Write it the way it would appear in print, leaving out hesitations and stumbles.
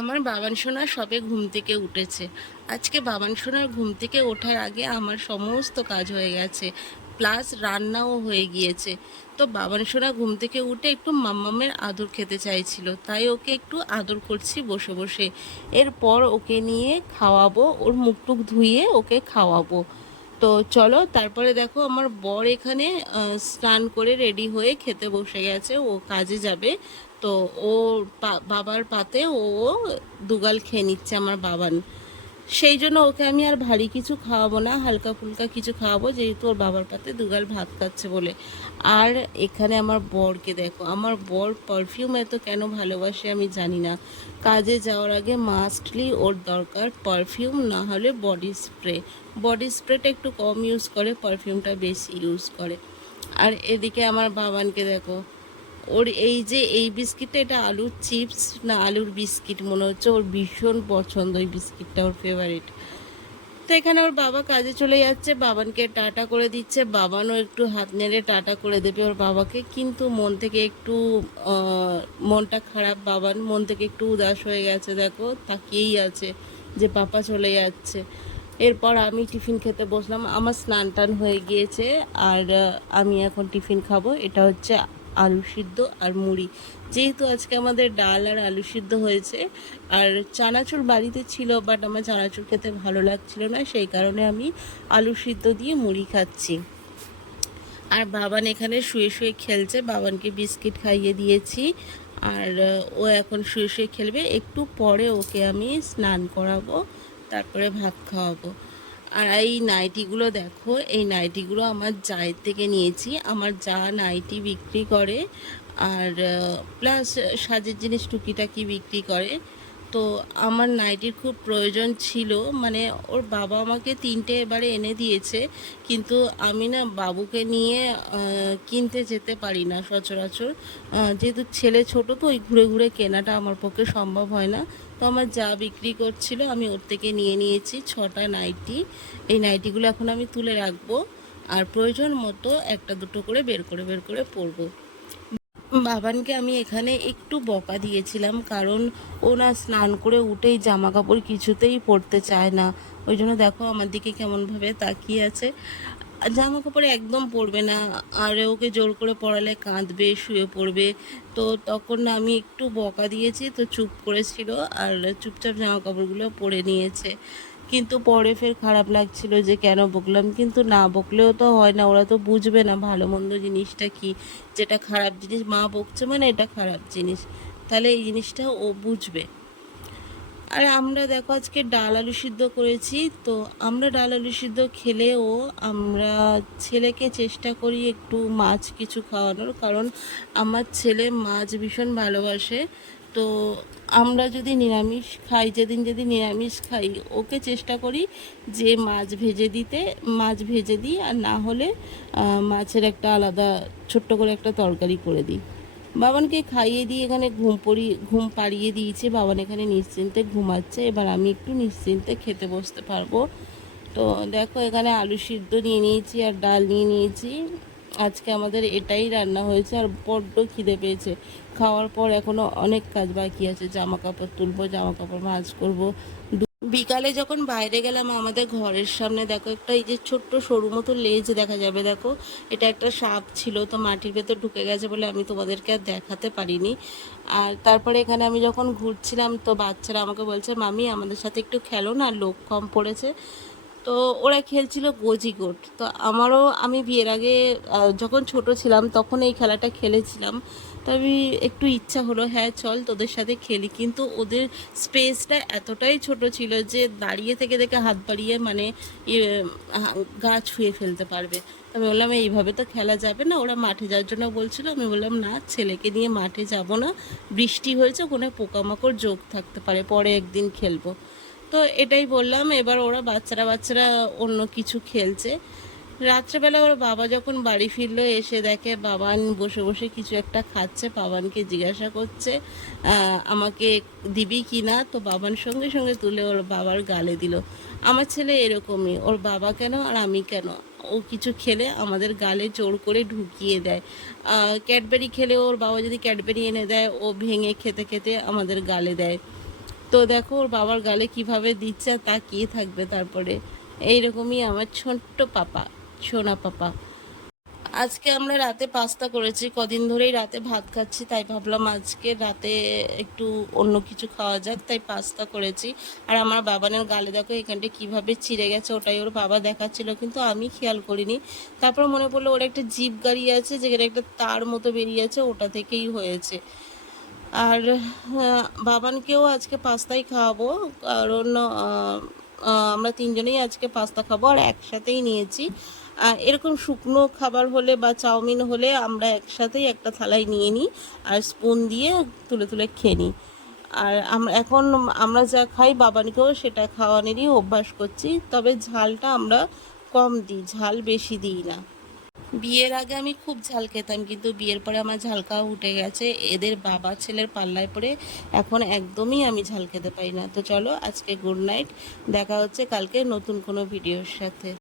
আমার বাবান সোনা সবে ঘুম থেকে উঠেছে। আজকে বাবান সোনার ঘুম থেকে ওঠার আগে আমার সমস্ত কাজ হয়ে গেছে, প্লাস রান্নাও হয়ে গিয়েছে। তো বাবান সোনা ঘুম থেকে উঠে একটু মাম্মামের আদর খেতে চাইছিল, তাই ওকে একটু আদর করছি বসে বসে। এরপর ওকে নিয়ে খাওয়াবো, ওর মুখ টুক ধুইয়ে ওকে খাওয়াবো। তো চলো, তারপরে দেখো আমার বর এখানে স্নান করে রেডি হয়ে খেতে বসে গেছে, ও কাজে যাবে। তো ও বাবার পাতে ও দুগাল খেয়ে নিচ্ছে আমার বাবান। সেই জন্য ওকে আমি আর ভারী কিছু খাওয়াবো না, হালকা ফুলকা কিছু খাওয়াবো, যেহেতু ওর বাবার পাতে দুগাল ভাত খাচ্ছে বলে। আর এখানে আমার বরকে দেখো, আমার বর পারফিউম এত কেন ভালোবাসে আমি জানি না। কাজে যাওয়ার আগে মাস্টলি ওর দরকার পারফিউম, না হলে বডি স্প্রে। বডি স্প্রেটা একটু কম ইউজ করে, পারফিউমটা বেশি ইউজ করে। আর এদিকে আমার বাবানকে দেখো, ওর এই যে এই বিস্কিটটা, এটা আলুর চিপস না আলুর বিস্কিট মনে হচ্ছে, ওর ভীষণ পছন্দ ওই বিস্কিটটা, ওর ফেভারিট। তো এখানে ওর বাবা কাজে চলে যাচ্ছে, বাবানকে টাটা করে দিচ্ছে, বাবানও একটু হাত নেড়ে টাটা করে দেবে ওর বাবাকে, কিন্তু মন থেকে একটু মনটা খারাপ, বাবান মন থেকে একটু উদাস হয়ে গেছে, দেখো তাকিয়েই আছে যে পাপা চলে যাচ্ছে। এরপর আমি টিফিন খেতে বসলাম, আমার স্নান টান হয়ে গিয়েছে। আর আমি এখন টিফিন খাবো, এটা হচ্ছে আলু সিদ্ধ আর মুড়ি। যেহেতু আজকে আমাদের ডাল আর আলু সিদ্ধ হয়েছে, আর চানাচুর বাড়িতে ছিল, বাট আমার চানাচুর খেতে ভালো লাগছিল না, সেই কারণে আমি আলু সিদ্ধ দিয়ে মুড়ি খাচ্ছি। আর বাবান এখানে শুয়ে শুয়ে খেলছে, বাবানকে বিস্কিট খাইয়ে দিয়েছি। আর ও এখন শুয়ে শুয়ে খেলবে, একটু পরে ওকে আমি স্নান করাবো, তারপরে ভাত খাওয়াবো। আর এই নাইটিগুলো দেখো, এই নাইটিগুলো আমার জায়ের থেকে নিয়েছি, আমার যা নাইটি বিক্রি করে, আর প্লাস সাজের জিনিস টুকিটাকি বিক্রি করে। তো আমার নাইটির খুব প্রয়োজন ছিল, মানে ওর বাবা আমাকে 3টে এবারে এনে দিয়েছে, কিন্তু আমি না বাবুকে নিয়ে কিনতে যেতে পারি না সচরাচর। যেহেতু ছেলে ছোট, তো ওই ঘুরে ঘুরে কেনাটা আমার পক্ষে সম্ভব হয় না। তো আমার যা বিক্রি করছিল আমি ওর থেকে নিয়ে নিয়েছি 6টা নাইটি। এই নাইটিগুলো এখন আমি তুলে রাখবো, আর প্রয়োজন মতো একটা দুটো করে বের করে পরবো। বাবানকে আমি এখানে একটু বকা দিয়েছিলাম, কারণ ও না স্নান করে উঠেই জামা কাপড় কিছুতেই পরতে চায় না। ওই জন্য দেখো আমার দিকে কেমনভাবে তাকিয়ে আছে, জামা কাপড় একদম পরবে না। আর ওকে জোর করে পরালে কাঁদবে, শুয়ে পড়বে। তো তখন না আমি একটু বকা দিয়েছি, তো চুপ করেছিল, আর চুপচাপ জামা কাপড়গুলো পরে নিয়েছে। কিন্তু পরে ফের খারাপ লাগছিল যে কেন বকলাম, কিন্তু না বকলেও তো হয় না, ওরা তো বুঝবে না ভালো মন্দ জিনিসটা কি। যেটা খারাপ জিনিস মা বকছে মানে এটা খারাপ জিনিস, তাহলে এই জিনিসটা ও বুঝবে। আর আমরা দেখো আজকে ডাল আলু সিদ্ধ করেছি। তো আমরা ডাল আলু সিদ্ধ খেলেও আমরা ছেলেকে চেষ্টা করি একটু মাছ কিছু খাওয়ানোর, কারণ আমার ছেলে মাছ ভীষণ ভালোবাসে। তো আমরা যদি নিরামিষ খাই, যেদিন যদি নিরামিষ খাই, ওকে চেষ্টা করি যে মাছ ভেজে দিতে, মাছ ভেজে দিই, আর না হলে মাছের একটা আলাদা ছোট্ট করে একটা তরকারি করে দিই। বাবানকে খাইয়ে দিয়ে এখানে ঘুম পাড়িয়ে দিয়েছি, বাবান এখানে নিশ্চিন্তে ঘুমাচ্ছে, এবার আমি একটু নিশ্চিন্তে খেতে বসতে পারবো। তো দেখো এখানে আলু সিদ্ধ নিয়ে নিয়েছি আর ডাল নিয়ে নিয়েছি। আজকে আমাদের এটাই রান্না হয়েছে, আর বড্ড খিদে পেয়েছে। খাওয়ার পর এখনও অনেক কাজ বাকি আছে, জামা কাপড় তুলবো, জামা কাপড় ভাঁজ করবো। বিকালে যখন বাইরে গেলাম, আমাদের ঘরের সামনে দেখো একটা এই যে ছোট্ট সরু মতো লেজ দেখা যাবে, দেখো এটা একটা সাপ ছিল, তো মাটির ভেতর ঢুকে গেছে বলে আমি তোমাদেরকে আর দেখাতে পারিনি। আর তারপরে এখানে আমি যখন ঘুরছিলাম, তো বাচ্চারা আমাকে বলছে মামি আমাদের সাথে একটু খেলো না, লোক কম পড়েছে। তো ওরা খেলছিল গোজিগোট। তো আমি বিয়ের আগে যখন ছোট ছিলাম তখন এই খেলাটা খেলেছিলাম। তো আমি একটু ইচ্ছা হলো, হ্যাঁ চল তোদের সাথে খেলি, কিন্তু ওদের স্পেসটা এতটাই ছোট ছিল যে দাঁড়িয়ে থেকে দেখে হাত বাড়িয়ে মানে গা ছুঁয়ে ফেলতে পারবে। আমি বললাম এইভাবে তো খেলা যাবে না, ওরা মাঠে যাওয়ার জন্য বলছিল। আমি বললাম না, ছেলেকে নিয়ে মাঠে যাব না, বৃষ্টি হয়েছে, ওখানে পোকামাকড় যোগ থাকতে পারে, পরে একদিন খেলবো। তো এটাই বললাম। এবার ওরা বাচ্চারা অন্য কিছু খেলছে। রাত্রেবেলা ওর বাবা যখন বাড়ি ফিরলো, এসে দেখে বাবান বসে বসে কিছু একটা খাচ্ছে, বাবানকে জিজ্ঞাসা করছে আমাকে দিবি কি না। তো বাবান সঙ্গে সঙ্গে তুলে ওর বাবার গালে দিল। আমার ছেলে এরকমই, ওর বাবা কেন আর আমি কেন, ও কিছু খেলে আমাদের গালে জোর করে ঢুকিয়ে দেয়। ক্যাডবেরি খেলে ওর বাবা যদি ক্যাডবেরি এনে দেয়, ও ভেঙে খেতে খেতে আমাদের গালে দেয়। তো দেখো ওর বাবার গালে কিভাবে দিচ্ছে আর তাকিয়ে থাকবে তারপরে। এইরকমই আমার ছোট্ট পাপা, সোনা পাপা। আজকে আমরা রাতে পাস্তা করেছি, কদিন ধরেই রাতে ভাত খাচ্ছি, তাই ভাবলাম আজকে রাতে একটু অন্য কিছু খাওয়া যাক, তাই পাস্তা করেছি। আর আমার বাবানের গালে দেখো এখানটা কিভাবে চিড়ে গেছে, ওটাই ওর বাবা দেখাচ্ছিল, কিন্তু আমি খেয়াল করিনি। তারপর মনে পড়লো ওর একটা জিভ গাড়ি আছে, যেখানে একটা তার মতো বেরিয়ে আছে, ওটা থেকেই হয়েছে। আর বাবানকেও আজকে পাস্তাই খাওয়াবো, কারণ আমরা তিনজনেই আজকে পাস্তা খাবো আর একসাথেই নিয়েছি। এরকম শুকনো খাবার হলে বা চাউমিন হলে আমরা একসাথেই একটা থালায় নিয়ে নিই আর স্পুন দিয়ে তুলে তুলে খেয়ে নিই। আর এখন আমরা যা খাই বাবানকেও সেটা খাওয়ানোরই অভ্যাস করছি, তবে ঝালটা আমরা কম দিই, ঝাল বেশি দিই না। বিয়ের আগে আমি খুব ঝাল খেতাম, কিন্তু বিয়ের পরে আমার ঝাল খাওয়া উঠে গেছে, এদের বাবা ছেলের পাল্লায় পড়ে এখন একদমই আমি ঝাল খেতে পারি না। তো চলো আজকে গুড নাইট, দেখা হচ্ছে কালকে নতুন কোনো ভিডিওর সাথে।